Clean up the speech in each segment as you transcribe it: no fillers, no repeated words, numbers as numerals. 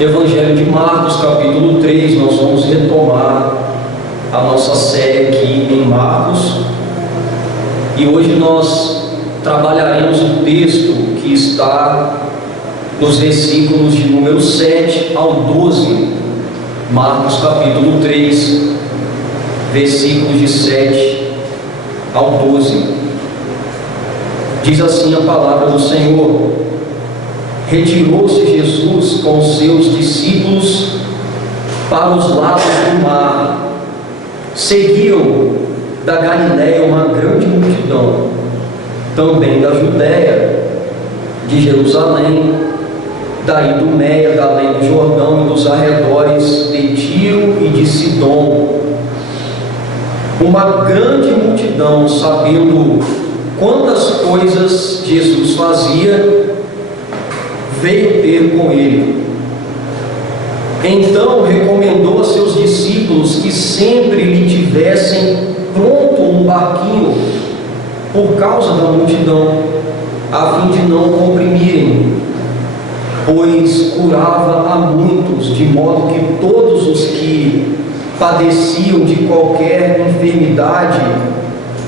Evangelho de Marcos, capítulo 3, nós vamos retomar a nossa série aqui em Marcos. E hoje nós trabalharemos o texto que está nos versículos de número 7 ao 12. Marcos, capítulo 3, versículos de 7 ao 12. Diz assim a palavra do Senhor: Retirou-se Jesus com os seus discípulos para os lados do mar. Seguiam da Galiléia uma grande multidão, também da Judéia, de Jerusalém, da Idumeia, da além do Jordão e dos arredores de Tiro e de Sidom. Uma grande multidão, sabendo quantas coisas Jesus fazia, veio ter com ele. Então recomendou a seus discípulos que sempre lhe tivessem pronto um barquinho por causa da multidão, a fim de não comprimirem, pois curava a muitos, de modo que todos os que padeciam de qualquer enfermidade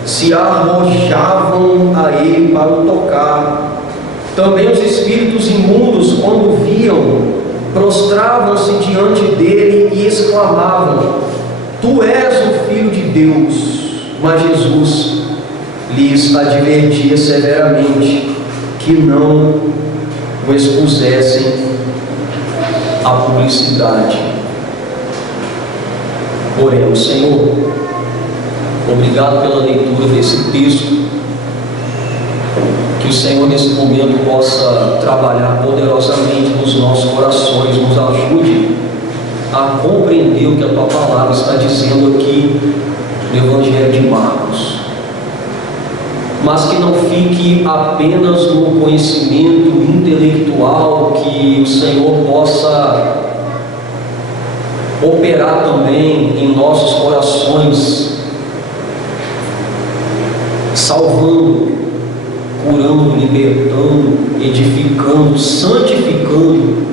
se arrojavam a ele para o tocar. Também os espíritos imundos, quando viam, prostravam-se diante dele e exclamavam: Tu és o Filho de Deus. Mas Jesus lhes advertia severamente que não o expusessem à publicidade. Oremos. Senhor, obrigado pela leitura desse texto. Que o Senhor nesse momento possa trabalhar poderosamente nos nossos corações, nos ajude a compreender o que a Tua palavra está dizendo aqui no Evangelho de Marcos, mas que não fique apenas no conhecimento intelectual, que o Senhor possa operar também em nossos corações, salvando, curando, libertando, edificando, santificando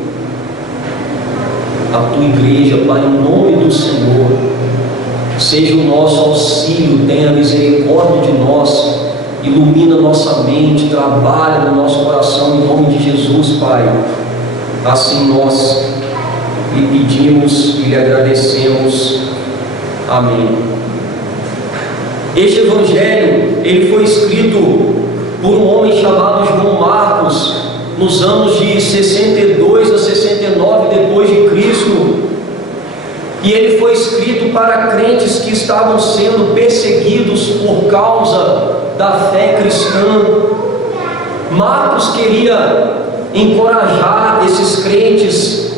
a Tua igreja, Pai, em nome do Senhor. Seja o nosso auxílio, tenha misericórdia de nós, ilumina nossa mente, trabalha no nosso coração, em nome de Jesus, Pai. Assim nós lhe pedimos e lhe agradecemos. Amém. Este Evangelho, ele foi escrito por um homem chamado João Marcos, nos anos de 62 a 69 depois de Cristo, e ele foi escrito para crentes que estavam sendo perseguidos por causa da fé cristã. Marcos queria encorajar esses crentes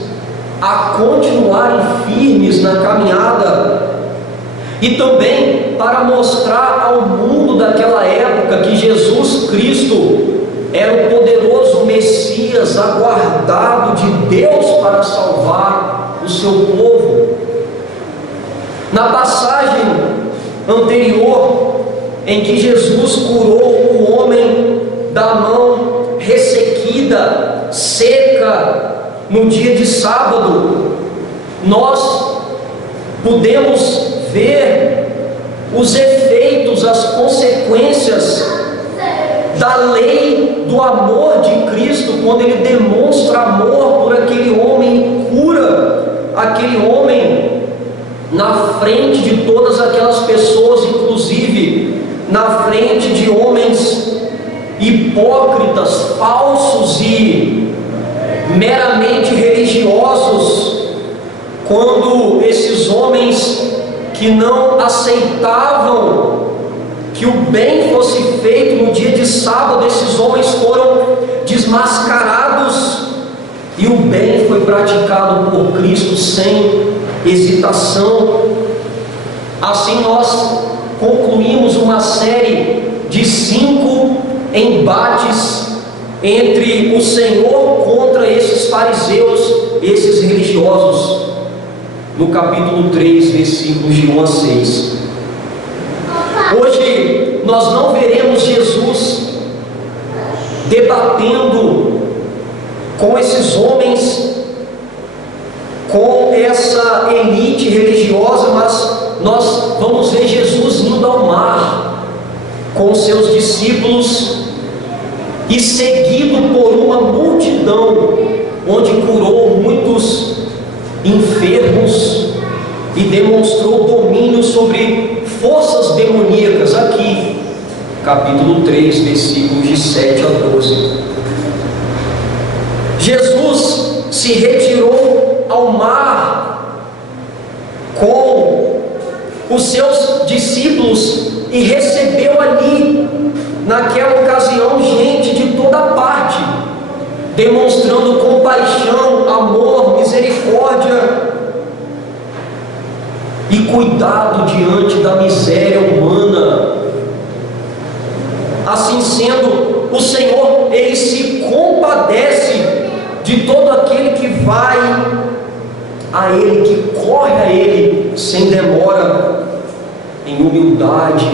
a continuarem firmes na caminhada, e também para mostrar ao mundo daquela época que Jesus Cristo era o poderoso Messias aguardado de Deus para salvar o seu povo. Na passagem anterior, em que Jesus curou o homem da mão ressequida, seca, no dia de sábado, nós pudemos ver os efeitos, as consequências da lei do amor de Cristo, quando Ele demonstra amor por aquele homem e cura aquele homem na frente de todas aquelas pessoas, inclusive na frente de homens hipócritas, falsos e meramente religiosos, quando esses homens que não aceitavam que o bem fosse feito no dia de sábado, esses homens foram desmascarados e o bem foi praticado por Cristo sem hesitação. Assim nós concluímos uma série de 5 embates entre o Senhor contra esses fariseus, esses religiosos, no capítulo 3, versículos de 1 a 6. Hoje nós não veremos Jesus debatendo com esses homens com essa elite religiosa, mas nós vamos ver Jesus indo ao mar com seus discípulos e seguido por uma multidão, onde curou muitos enfermos e demonstrou domínio sobre forças demoníacas. Aqui, capítulo 3, versículos de 7 a 12. Jesus se retirou ao mar com os seus discípulos e recebeu ali, naquela ocasião, gente de toda parte, demonstrando compaixão, amor, misericórdia e cuidado diante da miséria humana. Assim sendo, o Senhor, Ele se compadece de todo aquele que vai a Ele, que corre a Ele sem demora, em humildade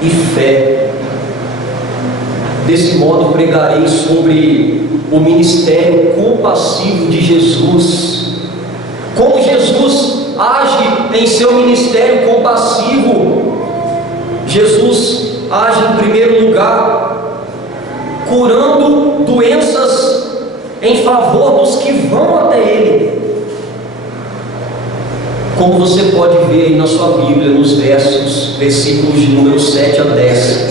e fé. Desse modo pregarei sobre o ministério compassivo de Jesus. Como Jesus age em seu ministério compassivo. Jesus age em primeiro lugar curando doenças em favor dos que vão até Ele. Como você pode ver aí na sua Bíblia, nos versículos de número 7 a 10,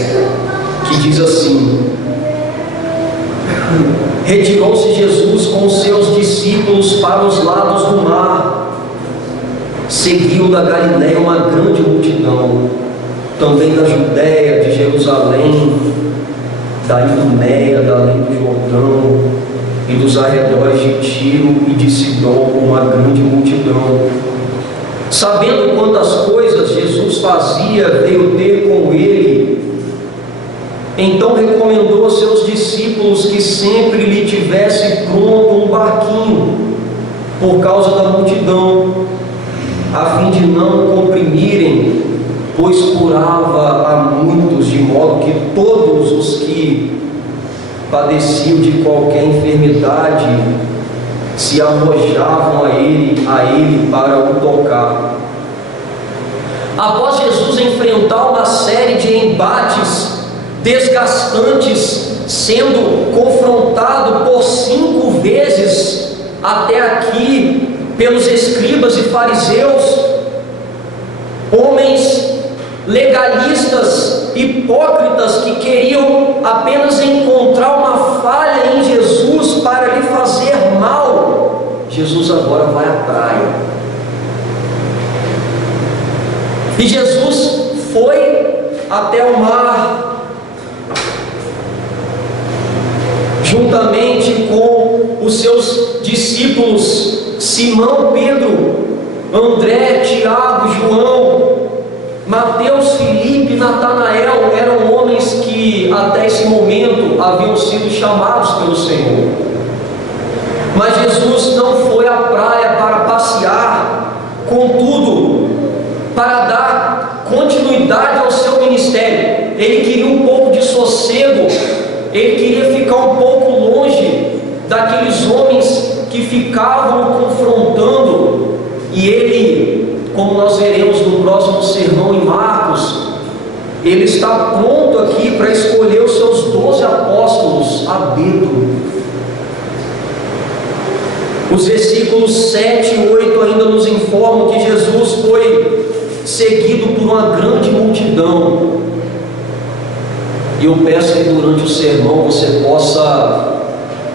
que diz assim: retirou-se Jesus com os seus discípulos para os lados do mar. Seguiu da Galiléia uma grande multidão, também da Judéia, de Jerusalém, da Idumeia, da além do Jordão, e dos arredores de Tiro e de Sidom, uma grande multidão. Sabendo quantas coisas Jesus fazia, veio ter com ele. Então recomendou aos seus discípulos que sempre lhe tivesse pronto um barquinho, por causa da multidão, a fim de não comprimirem, pois curava a muitos, de modo que todos os que padeciam de qualquer enfermidade se arrojavam a ele para o tocar. Após Jesus enfrentar uma série de embates desgastantes, sendo confrontado por 5 vezes até aqui pelos escribas e fariseus, homens legalistas, hipócritas, que queriam apenas encontrar uma falha em Jesus para lhe fazer mal, Jesus agora vai à praia. E Jesus foi até o mar, juntamente com os seus discípulos Simão, Pedro, André, Tiago, João, Mateus, Filipe, Natanael. Eram homens que até esse momento haviam sido chamados pelo Senhor. Mas Jesus não foi à praia para passear, contudo, para dar continuidade ao seu ministério. Ele queria um pouco de sossego, ele queria ficar um pouco longe daqueles homens que ficavam o confrontando. E ele, como nós veremos no próximo sermão em Marcos, ele está pronto aqui para escolher os seus 12 apóstolos a dedo. Os versículos 7 e 8 ainda nos informam que Jesus foi seguido por uma grande multidão. E eu peço que durante o sermão você possa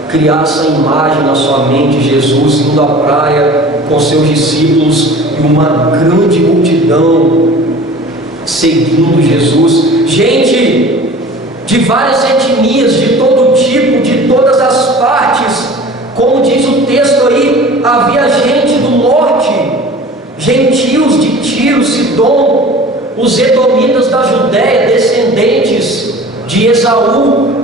criar essa imagem na sua mente: Jesus indo à praia com seus discípulos e uma grande multidão seguindo Jesus. Gente de várias etnias, de todo tipo, de todas as partes. Como diz o texto aí, havia gente do norte, gentios de Tiro, Sidom, os edomitas da Judéia, descendentes de Esaú,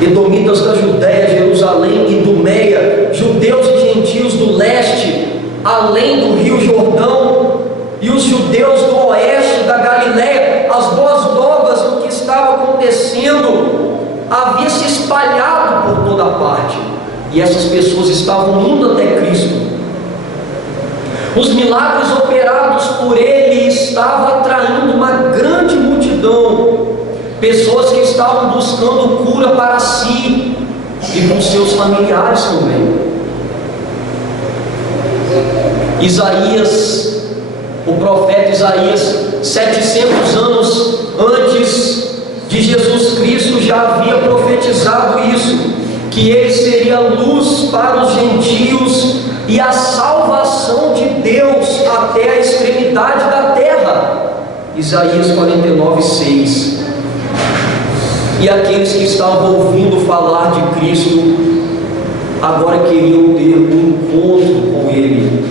edomitas da Judéia, Jerusalém, Idumeia, judeus e gentios do leste, além do rio Jordão, e os judeus do oeste da Galiléia. As boas novas do que estava acontecendo havia se espalhado por toda parte, e essas pessoas estavam indo até Cristo. Os milagres operados por ele estavam atraindo uma grande multidão, pessoas que estavam buscando cura para si e para os seus familiares também. Isaías, o profeta Isaías, 700 anos antes de Jesus Cristo, já havia profetizado isso, que ele seria luz para os gentios e a salvação de Deus até a extremidade da terra. Isaías 49:6. E aqueles que estavam ouvindo falar de Cristo agora queriam ter um encontro com ele.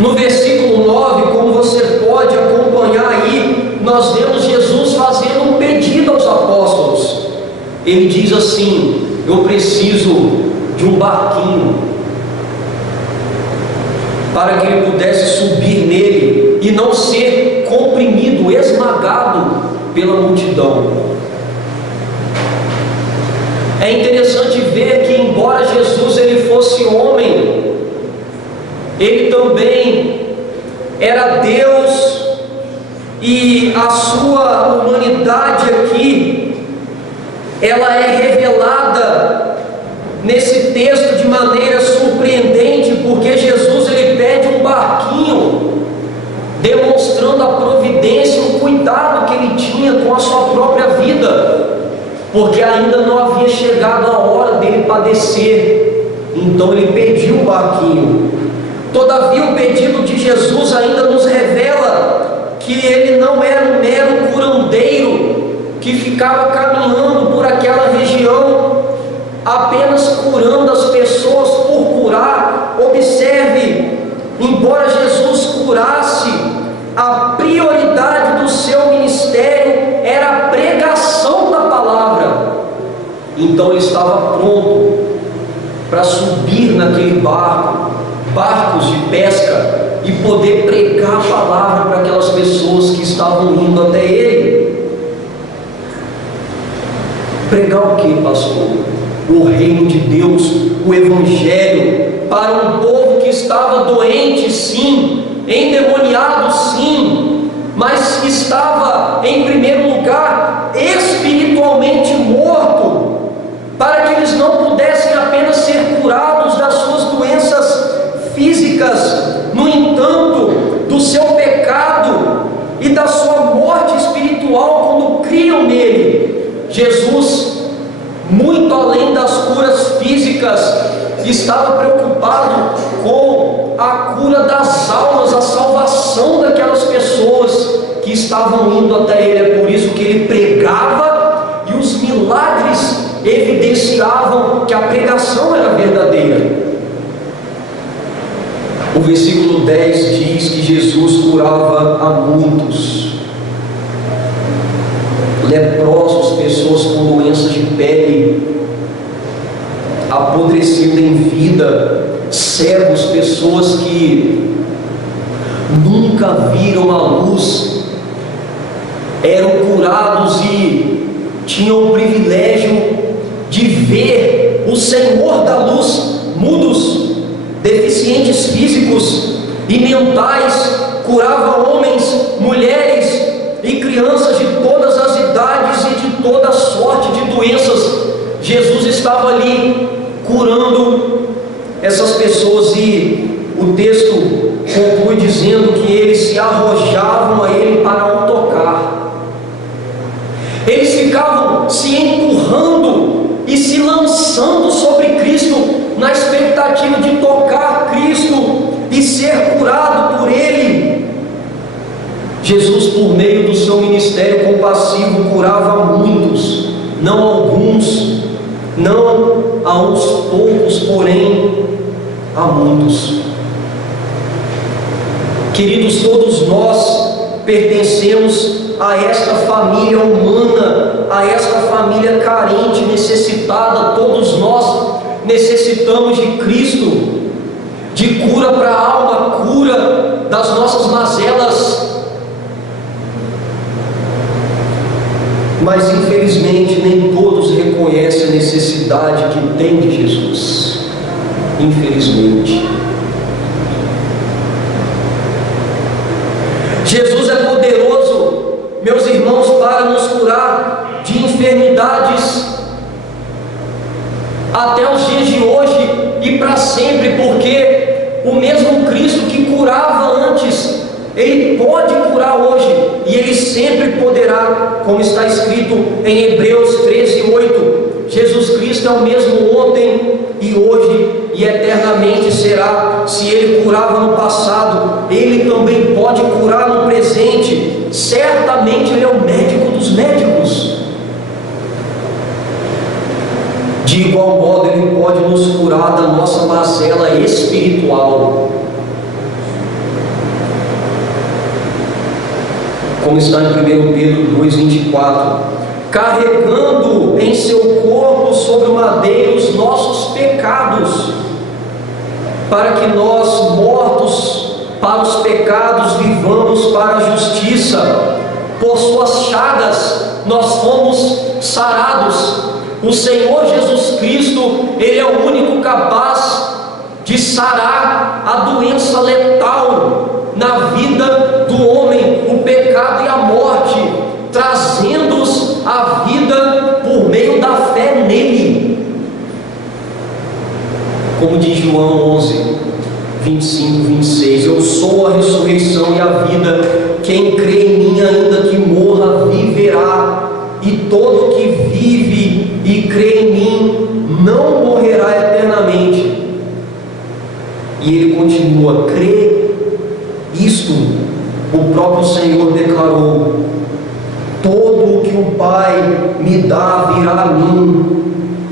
No versículo 9, como você pode acompanhar aí, nós vemos Jesus fazendo um pedido aos apóstolos. Ele diz assim: eu preciso de um barquinho para que ele pudesse subir nele e não ser comprimido, esmagado pela multidão. É interessante ver que, embora Jesus ele fosse homem, ele também era Deus, e a sua humanidade aqui, ela é revelada nesse texto de maneira surpreendente, porque Jesus ele pede um barquinho, demonstrando a providência, o cuidado que ele tinha com a sua própria vida, porque ainda não havia chegado a hora dele padecer. Então ele pediu o barquinho. Todavia, o pedido de Jesus ainda nos revela que ele não era um mero curandeiro que ficava caminhando por aquela região, apenas curando as pessoas por curar. Observe, embora Jesus curasse, a prioridade do seu ministério era a pregação da palavra. Então ele estava pronto para subir naquele barcos de pesca, e poder pregar a palavra para aquelas pessoas que estavam indo até ele. Pregar o que, pastor? O reino de Deus, o evangelho, para um povo que estava doente, sim, endemoniado, sim, mas que estava, em primeiro lugar, espiritualmente morto, para que eles não pudessem apenas ser curados das suas doenças físicas, no entanto, do seu pecado e da sua morte espiritual quando criam nele. Jesus, muito além das curas físicas, estava preocupado com a cura das almas, a salvação daquelas pessoas que estavam indo até ele. É por isso que ele pregava, e os milagres evidenciavam que a pregação era verdadeira. O versículo 10 diz que Jesus curava a muitos: leprosos, pessoas com doenças de pele, apodrecendo em vida, cegos, pessoas que nunca viram a luz, eram curados e tinham o privilégio de ver o Senhor da luz. Mudos, deficientes físicos e mentais, curava homens, mulheres e crianças de todas as idades e de toda sorte de doenças. Jesus estava ali curando essas pessoas, e o texto conclui dizendo que eles se arrojavam a ele para o tocar. Eles ficavam se empurrando e se lançando sobre Cristo, na expectativa de tocar Cristo e ser curado por ele. Jesus, por meio do seu ministério compassivo, curava muitos, não alguns, não a uns poucos, porém a muitos. Queridos, todos nós pertencemos a esta família humana, a esta família carente, necessitada. Todos nós necessitamos de Cristo, de cura para a alma, cura das nossas mazelas. Mas infelizmente nem todos reconhecem a necessidade que tem de Jesus. Infelizmente. Jesus é poderoso, meus irmãos, para nos curar de enfermidades até os dias de hoje e para sempre, porque o mesmo Cristo que curava antes, Ele pode curar hoje, e Ele sempre poderá, como está escrito em Hebreus 13:8. Jesus Cristo é o mesmo ontem e hoje e eternamente será. Se Ele curava no passado, Ele também pode curar no presente. Certamente Ele é o médico dos médicos. De igual modo, Ele pode nos curar da nossa mazela espiritual, como está em 1 Pedro 2:24, carregando em seu corpo sobre o madeiro os nossos pecados, para que nós, mortos para os pecados, vivamos para a justiça. Por suas chagas nós fomos sarados. O Senhor Jesus Cristo, Ele é o único capaz de sarar a doença letal na vida do homem, o pecado e a morte, trazendo-os à vida por meio da fé nele. Como diz João 11:25-26, eu sou a ressurreição e a vida, quem crê em mim, ainda que morra, viverá, e todo que vive e crê em mim não morrerá eternamente. E ele continua, crê isto, o próprio Senhor declarou: todo o que o Pai me dá virá a mim,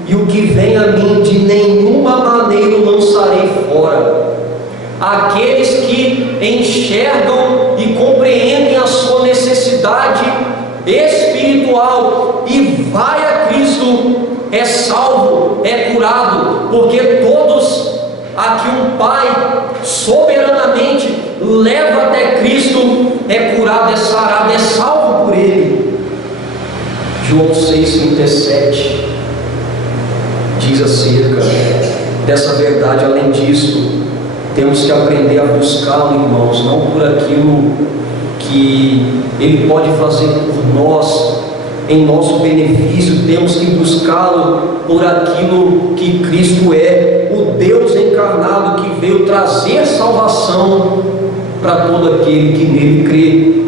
e o que vem a mim de nenhuma maneira o lançarei fora. Aqueles que enxergam e compreendem a sua necessidade espiritual e vai a Cristo, é salvo, é curado, porque todos a que um Pai soberanamente leva até Cristo é curado, é sarado, é salvo por Ele. João 6:37 diz acerca dessa verdade. Além disso, temos que aprender a buscá-lo, irmãos, não por aquilo que Ele pode fazer por nós, em nosso benefício. Temos que buscá-lo por aquilo que Cristo é, o Deus encarnado que veio trazer salvação para todo aquele que nele crê.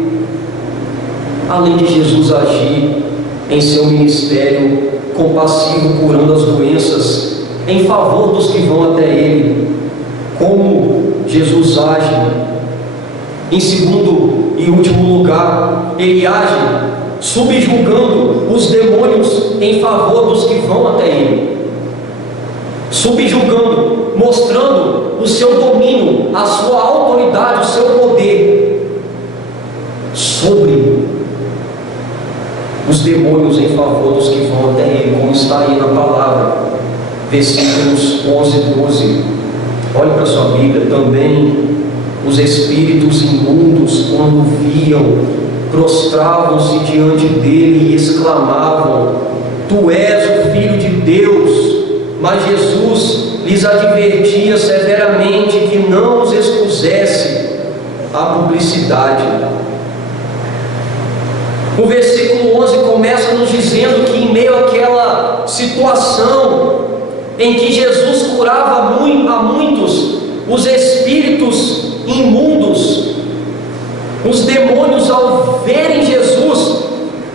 Além de Jesus agir em seu ministério compassivo, curando as doenças em favor dos que vão até Ele, como Jesus age? Em segundo e último lugar, Ele age subjugando os demônios em favor dos que vão até Ele, subjugando, mostrando o seu domínio, a sua autoridade, o seu poder sobre os demônios em favor dos que vão até Ele, como está aí na palavra, versículos 11-12. Olhe para a sua Bíblia. Também os espíritos imundos, quando viam, prostravam-se diante dele e exclamavam: Tu és o Filho de Deus. Mas Jesus lhes advertia severamente que não os expusesse à publicidade. O versículo 11 começa nos dizendo que, em meio àquela situação em que Jesus curava a muitos, os espíritos imundos, os demônios, ao verem Jesus,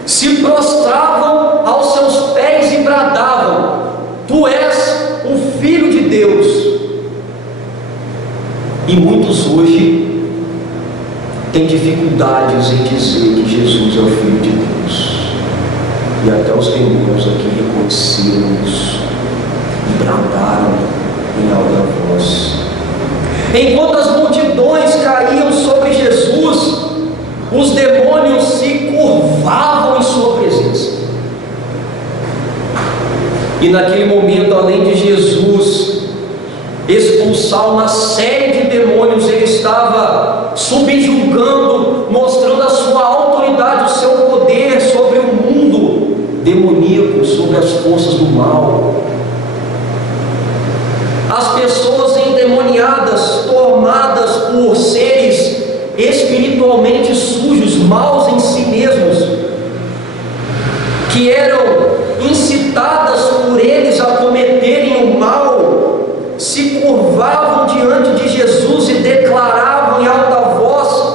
se prostravam aos seus pés e bradavam: Tu és o Filho de Deus. E muitos hoje têm dificuldades em dizer que Jesus é o Filho de Deus, e até os demônios aqui reconheceram isso e bradaram em alta voz. Enquanto as multidões caíam sobre Jesus, os demônios se curvavam em sua presença. E naquele momento, além de Jesus expulsar uma série de demônios, ele estava subjugando, mostrando a sua autoridade, o seu poder sobre o mundo, mal. As pessoas endemoniadas, tomadas por seres espiritualmente sujos, maus em si mesmos, que eram incitadas por eles a cometerem o mal, se curvavam diante de Jesus e declaravam em alta voz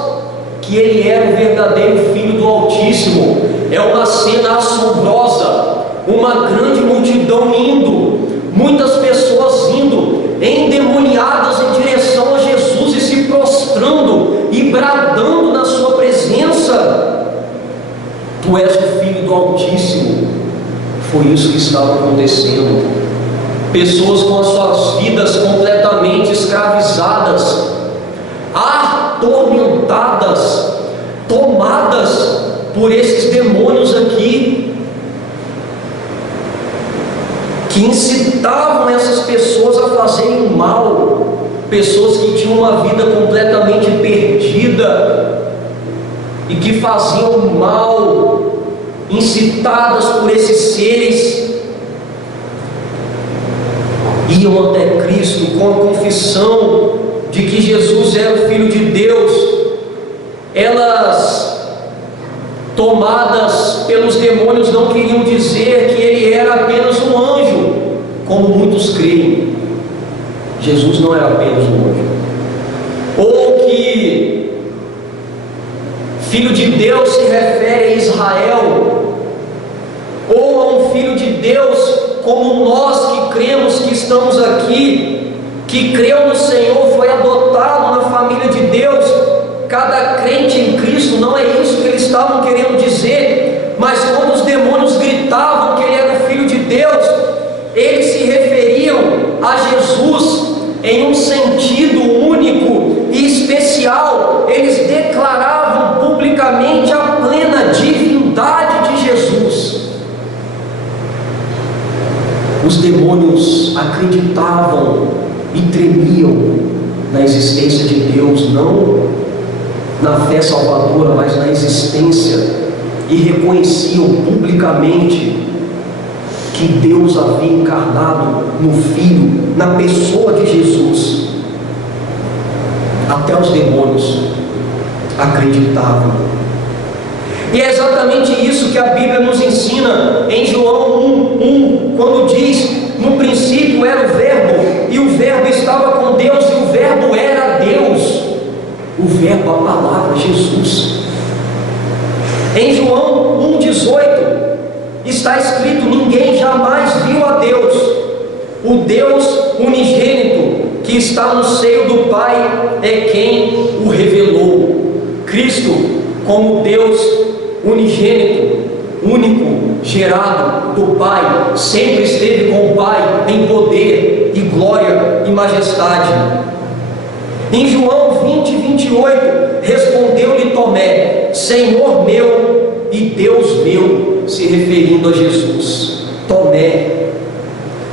que Ele era o verdadeiro Filho do Altíssimo. É uma cena assombrosa, uma grande multidão indo, muitas pessoas indo, endemoniadas em direção a Jesus e se prostrando e bradando na sua presença: Tu és o Filho do Altíssimo. Foi isso que estava acontecendo. Pessoas com as suas vidas completamente escravizadas, atormentadas, tomadas por esses demônios aqui, que incitavam essas pessoas a fazerem o mal, pessoas que tinham uma vida completamente perdida e que faziam o mal, incitadas por esses seres, iam até Cristo com a confissão de que Jesus era o Filho de Deus. Elas, tomadas pelos demônios, não queriam dizer que Ele era apenas um anjo, como muitos creem. Jesus não era apenas um anjo. Ou que Filho de Deus se refere a Israel, ou a um Filho de Deus como nós que cremos, que estamos aqui, que creu no Senhor, foi adotado na família de Deus. Cada crente em Cristo, não é isso que eles estavam querendo dizer, mas quando os demônios gritavam que Ele era o Filho de Deus, eles se referiam a Jesus em um sentido único e especial. Eles declaravam publicamente a plena divindade de Jesus. Os demônios acreditavam e tremiam na existência de Deus, não na fé salvadora, mas na existência, e reconheciam publicamente que Deus havia encarnado no Filho, na pessoa de Jesus. Até os demônios acreditavam. E é exatamente isso que a Bíblia nos ensina em João 1:1, quando diz: no princípio era o Verbo, e o Verbo estava com Deus, e o Verbo era Deus. O Verbo, a palavra, Jesus. Em João 1:18 está escrito: ninguém jamais viu a Deus. O Deus unigênito que está no seio do Pai é quem o revelou. Cristo, como Deus unigênito, único, gerado do Pai, sempre esteve com o Pai em poder e glória e majestade. Em João 20:28, respondeu-lhe Tomé: Senhor meu e Deus meu, se referindo a Jesus. Tomé,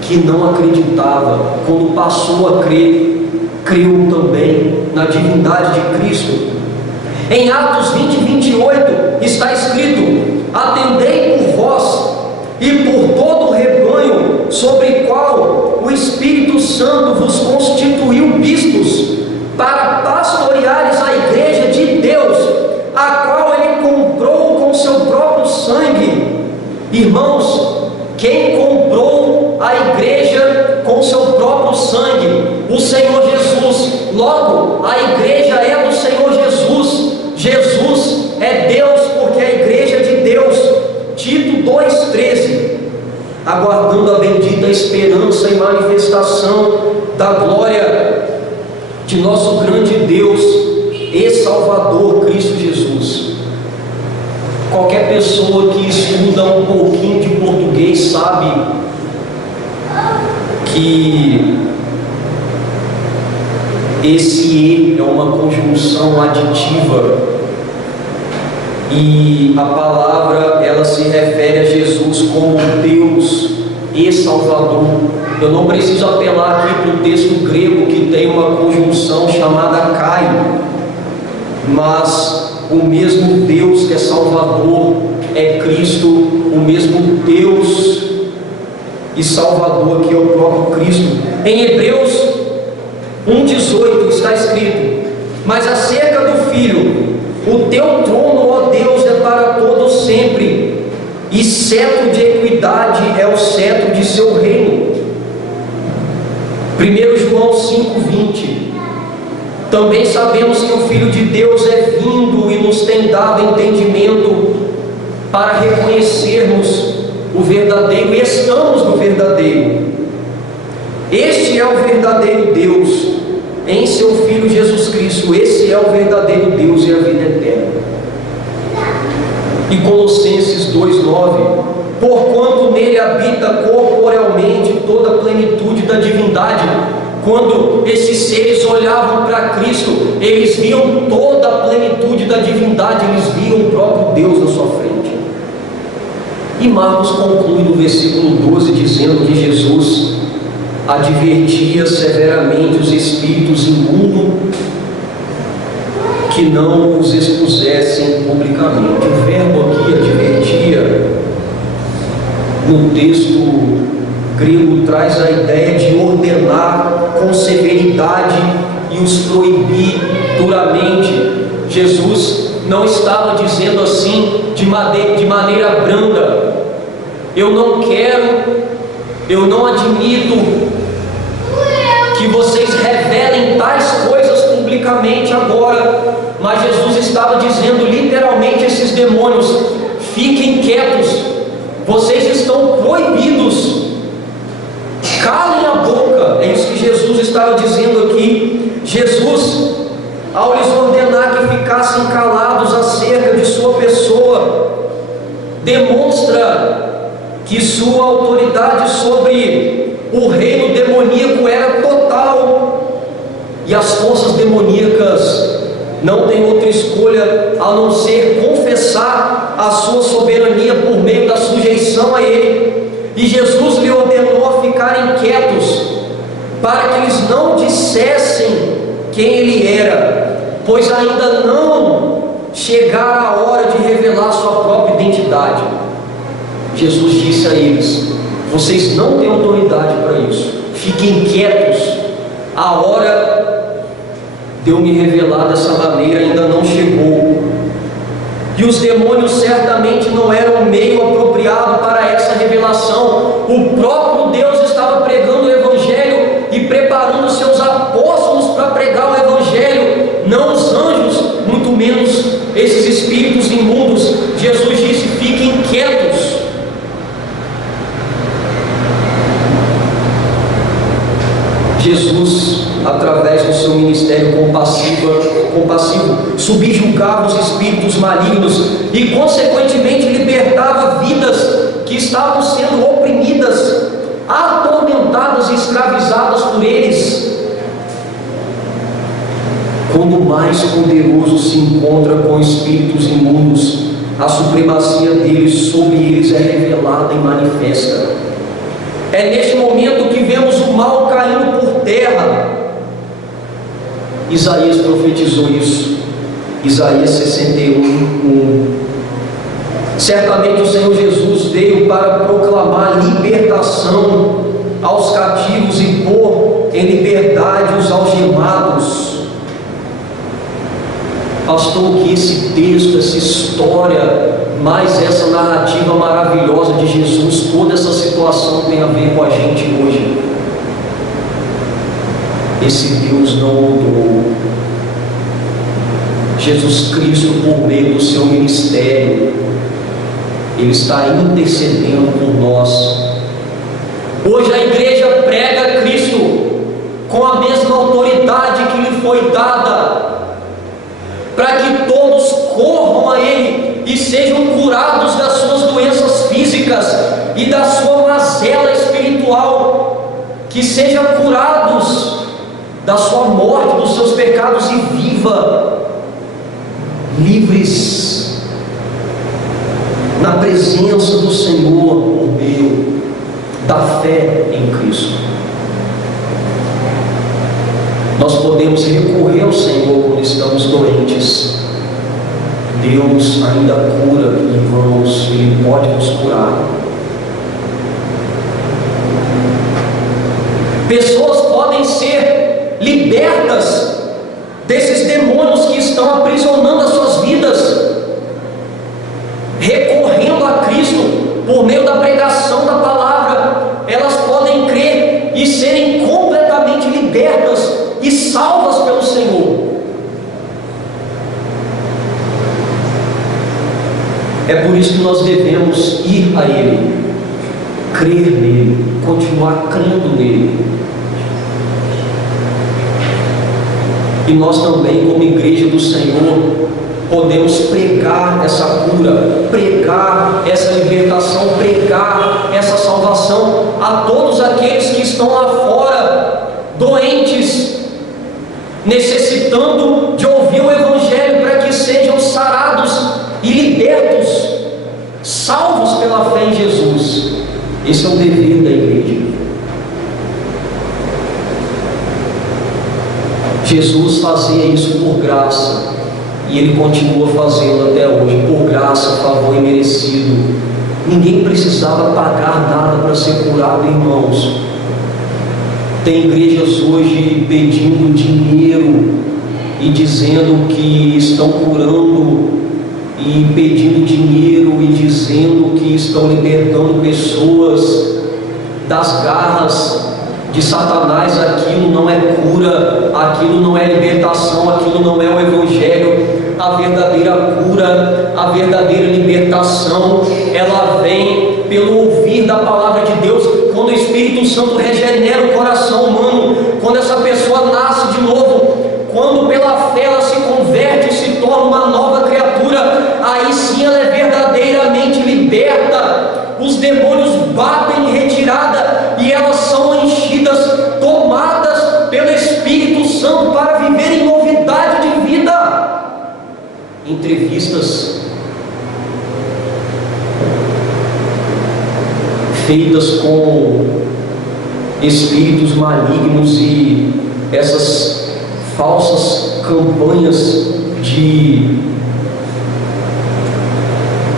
que não acreditava, quando passou a crer, creu também na divindade de Cristo. Em Atos 20:28 está escrito: atendei por vós e por todo o rebanho sobre qual o Espírito Santo vos constituiu bispos, para pastoreares a igreja de Deus, a qual Ele comprou com seu próprio sangue. Irmãos, quem comprou a igreja com seu próprio sangue? O Senhor Jesus. Logo, a igreja é do Senhor Jesus. Jesus é Deus, porque é a igreja de Deus. Tito 2,13. Aguardando a bendita esperança e manifestação da glória de nosso grande Deus e Salvador Cristo Jesus. Qualquer pessoa que estuda um pouquinho de português sabe que esse "e" é uma conjunção aditiva, e a palavra ela se refere a Jesus como Deus e Salvador. Eu não preciso apelar aqui para o texto grego, que tem uma conjunção chamada kai, mas o mesmo Deus que é Salvador é Cristo, o mesmo Deus Salvador, que é o próprio Cristo. Em Hebreus 1,18 está escrito: mas acerca do Filho, o teu trono, ó Deus, é para todos sempre, e cetro de equidade é o cetro de seu reino. 1 João 5,20. Também sabemos que o Filho de Deus é vindo e nos tem dado entendimento para reconhecermos o verdadeiro, e estamos no verdadeiro. Este é o verdadeiro Deus em seu Filho Jesus Cristo. Esse é o verdadeiro Deus e a vida eterna. E Colossenses 2,9: porquanto nele habita corporealmente toda a plenitude da divindade. Quando esses seres olhavam para Cristo, eles viam toda a plenitude da divindade, eles viam o próprio Deus na sua frente. E Marcos conclui no versículo 12 dizendo que Jesus advertia severamente os espíritos imundos que não os expusessem publicamente. O verbo aqui, advertia, no texto grego traz a ideia de ordenar com severidade e os proibir duramente. Jesus não estava dizendo assim de maneira branda: eu não quero, eu não admito que vocês revelem tais coisas publicamente agora. Mas Jesus estava dizendo literalmente a esses demônios: fiquem quietos, vocês estão proibidos, calem a boca. É isso que Jesus estava dizendo aqui. Jesus, ao lhes ordenar que ficassem calados acerca de sua pessoa, demonstra que sua autoridade sobre o reino demoníaco era total, e as forças demoníacas não têm outra escolha a não ser confessar a sua soberania por meio da sujeição a Ele. E Jesus lhe ordenou a ficarem quietos, para que eles não dissessem quem Ele era, pois ainda não chegara a hora de revelar sua própria identidade. Jesus disse a eles: vocês não têm autoridade para isso, fiquem quietos, a hora de eu me revelar dessa maneira ainda não chegou. E os demônios certamente não eram o meio apropriado para essa revelação. O próprio Deus estava pregando o Evangelho e preparando seus apóstolos para pregar o Evangelho, não os anjos, muito menos esses espíritos imundos. Jesus disse: fiquem quietos. Jesus, através do seu ministério compassivo, subjugava os espíritos malignos e, consequentemente, libertava vidas que estavam sendo oprimidas, atormentadas e escravizadas por eles. Quando o mais poderoso se encontra com espíritos imundos, a supremacia deles sobre eles é revelada e manifesta. É neste momento que vemos o mal caindo por terra. Isaías profetizou isso. Isaías 61:1. Certamente o Senhor Jesus veio para proclamar libertação aos cativos e pôr em liberdade os algemados. Pastor, que esse texto, essa história, mais essa narrativa maravilhosa de Jesus, toda essa situação tem a ver com a gente hoje. Esse Deus não mudou. Jesus Cristo, por meio do seu ministério, Ele está intercedendo por nós. Hoje a igreja prega Cristo com a mesma autoridade que lhe foi dada, para que todos corram a Ele e sejam curados das suas doenças físicas e da sua mazela espiritual, que sejam curados da sua morte, dos seus pecados, e viva livres na presença do Senhor por meio da fé em Cristo. Nós podemos recorrer ao Senhor quando estamos doentes. Deus ainda cura, irmãos, Ele pode nos curar. Pessoas podem ser libertas desses demônios que estão aprisionando as suas vidas, recorrendo a Cristo por meio da pregação da palavra. Elas podem crer e serem completamente libertas e salvas pelo Senhor. É por isso que nós devemos ir a Ele, crer nele, continuar crendo nele. E nós também, como igreja do Senhor, podemos pregar essa cura, pregar essa libertação, pregar essa salvação a todos aqueles que estão lá fora, doentes, necessitando de ouvir o Evangelho para que sejam sarados e libertos, salvos pela fé em Jesus. Esse é o dever da igreja. Jesus fazia isso por graça, e Ele continua fazendo até hoje, por graça, favor imerecido. Ninguém precisava pagar nada para ser curado, irmãos. Tem igrejas hoje pedindo dinheiro e dizendo que estão curando, e pedindo dinheiro e dizendo que estão libertando pessoas das garras de Satanás. Aquilo não é cura, aquilo não é libertação, aquilo não é o Evangelho. A verdadeira cura, a verdadeira libertação, ela vem pelo ouvir da palavra de Deus. Quando o Espírito Santo regenera o coração humano, quando essa pessoa nasce de novo, quando pela fé ela se converte e se torna uma nova criatura, aí sim ela é verdadeiramente liberta. Os demônios batem em retirada e elas são enchidas, tomadas pelo Espírito Santo para viver em novidade de vida. Entrevistas feitas com espíritos malignos e essas falsas campanhas de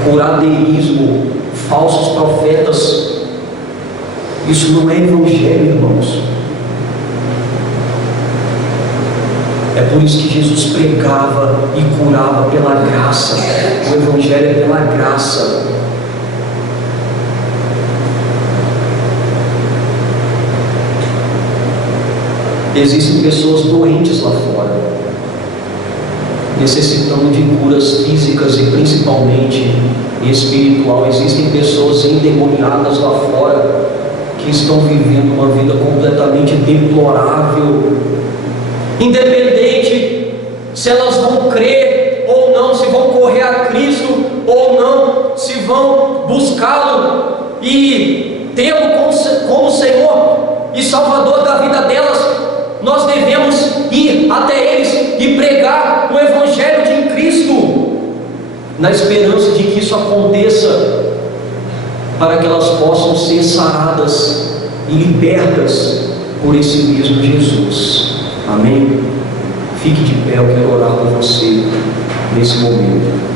curadeirismo, falsos profetas. Isso não é Evangelho, irmãos. É por isso que Jesus pregava e curava pela graça. O Evangelho é pela graça. Existem pessoas doentes lá fora, necessitando de curas físicas e principalmente espiritual. Existem pessoas endemoniadas lá fora que estão vivendo uma vida completamente deplorável, independente se elas vão crer ou não, se vão correr a Cristo ou não, se vão buscá-lo e tê-lo como Senhor e Salvador da vida delas. Nós devemos ir até eles e pregar o Evangelho de Cristo, na esperança de que isso aconteça, para que elas possam ser saradas e libertas por esse mesmo Jesus. Amém? Fique de pé, eu quero orar por você nesse momento.